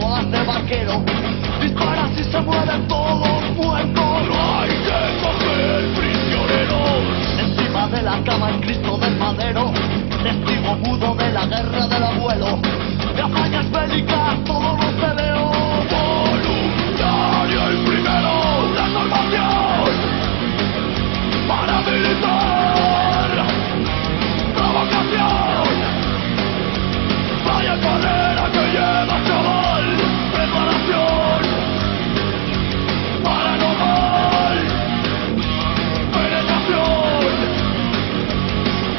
todas de vaquero. Dispara si se mueven todos muertos. No hay que coger prisioneros. Encima de la cama el Cristo del Madero, testigo mudo de la guerra del abuelo. De hazañas bélicas todo no se veo. Voluntario el primero, la salvación. Paramilitar, provocación. Vaya carrera que lleva, chaval. Preparación paranormal, penetración.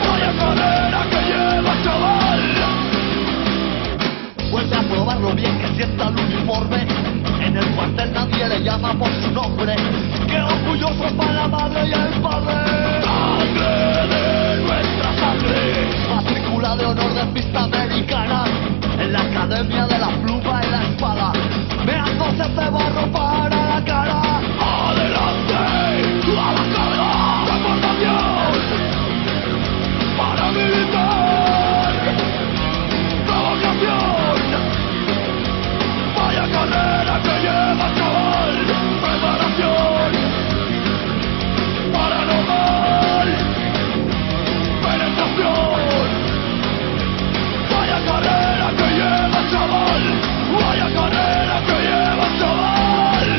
Vaya carrera que lleva, chaval. Vuelve a probarlo bien que sienta el uniforme. En el cuartel nadie le llama por su nombre. ¡Qué orgullosos para la madre y el padre! Sangre de nuestra sangre. Matrícula de honor de pista americana. En la academia de la pluma y la espada. Meándose de barro para la cara. Adelante, a la carga, deportación. Paramilitar, provocación. Vaya carrera que lleva, chaval. Preparación paranormal, penetración. Vaya carrera que lleva, chaval. Vaya carrera que lleva, chaval.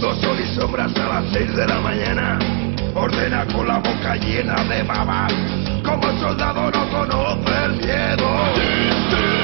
Dos sol y sombras a las 6 de la mañana. Ordena con la boca llena de babas. Como el soldado no conoce el miedo.